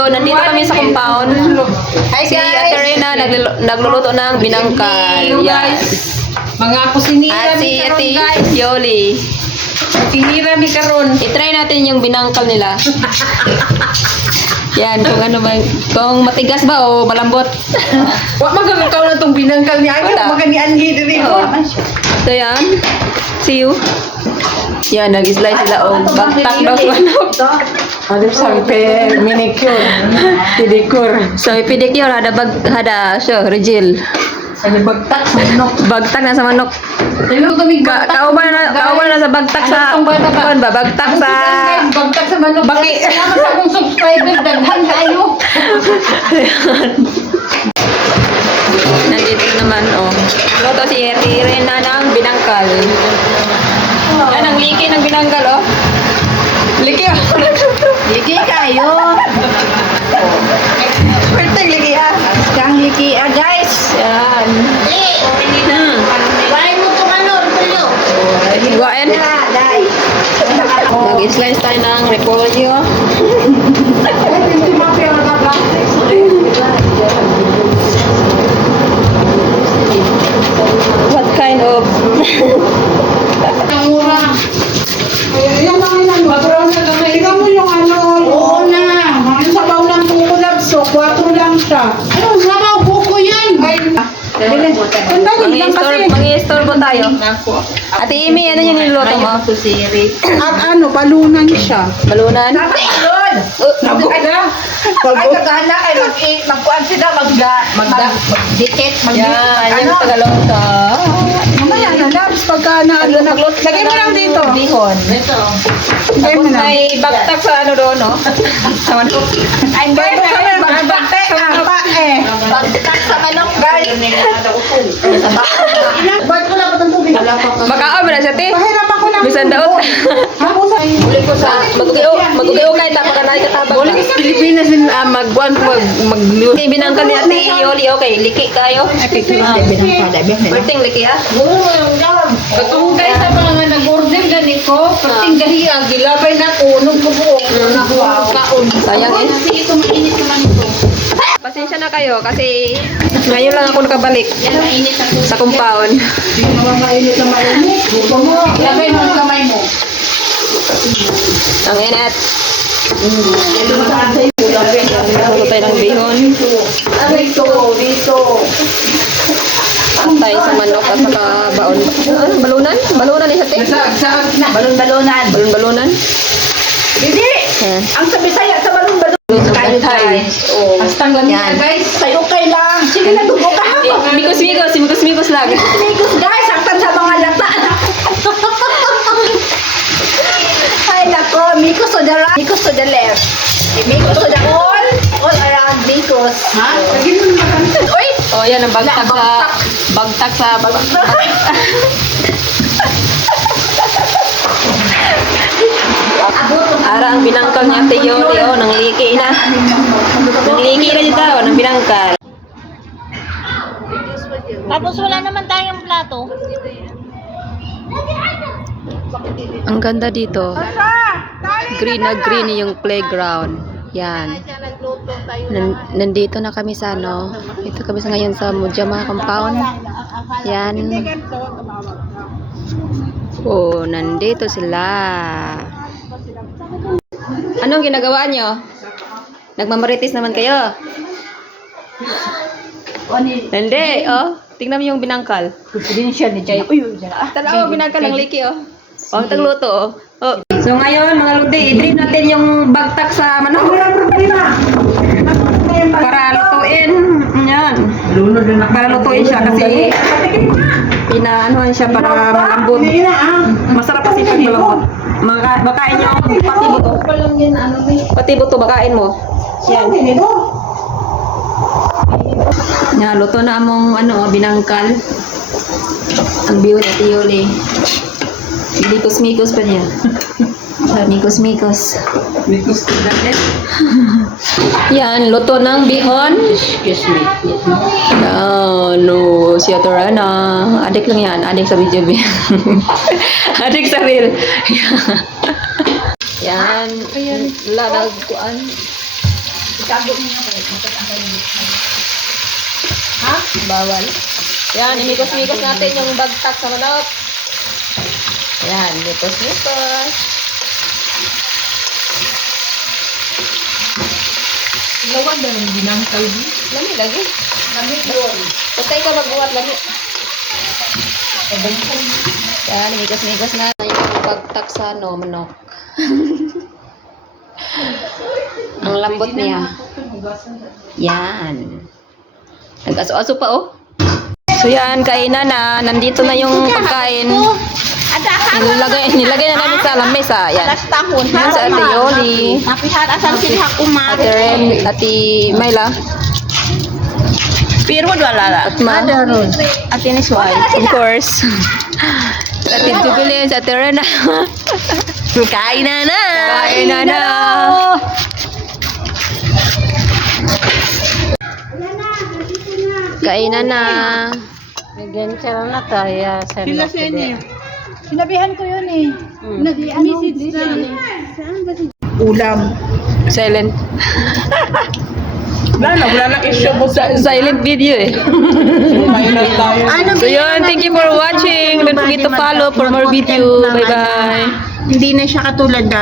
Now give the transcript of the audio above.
Ayun, nandito kami sa compound. Hi Si Ate Rena nagluluto ng binangkal. Yes. Mga kusinira At si mi karon Ate guys. Yoli. Kusinira mi karon. I-try natin yung binangkal nila. Yan, kung ano ba, kung matigas ba o malambot. Wa magagakaw na tong binangkal ni Anyo, Wala. magani anhi diri ko. So yan, see you. Yan, nag-slice sila o bagtak daw sa manok. Ano sampai manicure, pedicure. So, ipidicure, hada siya, Regil. Ano bagtak sa manok. Bagtak na sa manok. Dilo kami Kauban na sa bagtak sa, kuwan ba, bagtak sa, bagtak sa manok. Baki. Salamat sa akong subscriber, daghan kayo. nandito naman, oh. Luto si Ate Rena ng binangkal. Yan, ang liki ng binangkal, oh. Liki, oh. Liki kayo. Perteng liki, ah. Kang liki guys. Yan. Why mo to ano, Tulio? Higuain. Dai. Nag-slice tayo ng repolyo. What kind of... Tingnan mo yung ano. Oo na. Yung sabaw ng buko labso, 4 lang siya. Ano, sabaw buko yan. Ay, sandali lang kasi. Mangi-store po tayo. Ate Amy, ano yung niluto mo? At ano, balunan siya. Balunan? Ay, kagana kay magkuan sila magdikit, Yan, yung Tagalog. Mamaya na, labs, pagka na ano na. Lagay mo lang dito. Bihon. Lagay mo Tapos na. may bagtak sa ano doon, no? Sa manok. Ay, guys, Magbante, apa eh. bagtak sa manok, guys. Ba't ko lang itong tubig? Makaon mo na siya, te. Pahirap ako ng Bisan daot. Ako sa... Uli ko sa magugayo kay ta pagka naay katabang. Buli sa Pilipinas din magbuan mag Okay, binangkal ni Ate Yoli, okay. Liki kayo. Perting liki, ah. Katong guys sa mga nag-order gani ko, perting gahiya gilabay na kunog ko buok na kaon. Sayang eh. Sige ito mainit naman ito. Pasensya na kayo kasi ngayon lang ako nakabalik Yan mainit ang sa compound. Mainit na mainit. Buko mo. Lagay mo ang kamay mo. Ang init. Puto tayo ng bihon. Dito. Atay sa manok at saka baon. Ano, balunan? Balunan ni Sate? Balon-balonan. Balun-balunan? Hindi. Yan. Ang sa Bisaya sa balon-balon. Atay. Hastang lang Yan. guys. Sa'yo kay lang. Sige na dugo ka. Mikos lang. Amigos guys, saktan sa mga lata. Ay nako, Mikos to the right, Mikos to the left. Mikos to the all around Mikos. Ha? Lagi mo naman. Uy! Oh, yan ang bagtak sa Ara ang binangkal niya Ate Yoli, oh, nang liki na. Nang liki na dito, nang binangkal. Tapos wala naman tayong plato. Ang ganda dito. Green na green yung playground. Yan. Nandito na kami sa ano. Ito kami sa ngayon sa Mujama compound. Yan. Oh, nandito sila. Anong ginagawa nyo? Nagmamarites naman kayo? Hindi, oh. Tingnan mo yung binangkal. Presidensya ni Jay. Uy, Tanaw, binangkal ang liki, oh. Oh, tagluto, oh. Oh. So ngayon, mga ludi, i-drain natin yung bagtak sa manok. Para lutuin. Yan. Para lutuin siya kasi pinaanohan siya para malambot. Masarap kasi pag malambot. Bakain nyo pati buto. Pati buto, bakain mo. Yan. Yan, luto na among ano, binangkal. Ang biyo ni Tiyoli. Mikos-mikos pa niya. Mikos-mikos. Yan, luto ng bihon. Excuse me. No, si Atorana. Adik lang yan. Adik sa video. Adik sa reel. Yan. Ayan. Wala nagkuan. Itago mo na kayo. Matatagal mo. Ha? Bawal. Yan, imikos-mikos natin yung bagtak sa manok. Yan, mikos-mikos. Lawan na lang dinangkay di. Lami lagi. Kami yun. Patay ka magbuhat lagi. Yan, imikos-mikos na yung bagtak sa manok. Ang lambot niya. Yan. Nag-aso-aso pa oh. So yan, kainan na. Nandito na yung pagkain. Nilagay na namin sa lamesa. Yan. tahon. Yan sa Ate Yoli. Napihat asam sila umar. Ate Ren, Ate Mayla. Pero wala la. At Ma. Ate Nisway. Of course. Ate Jubilin, Ate Rena. Kain na na. Kain na na. Kainan na. Sila senior. Sinabihan ko yun eh. Message Ulam. Silent. Wala lang issue mo sa Silent video eh. So yun, thank you for watching. Don't forget to follow for more video. Bye-bye. Hindi na siya katulad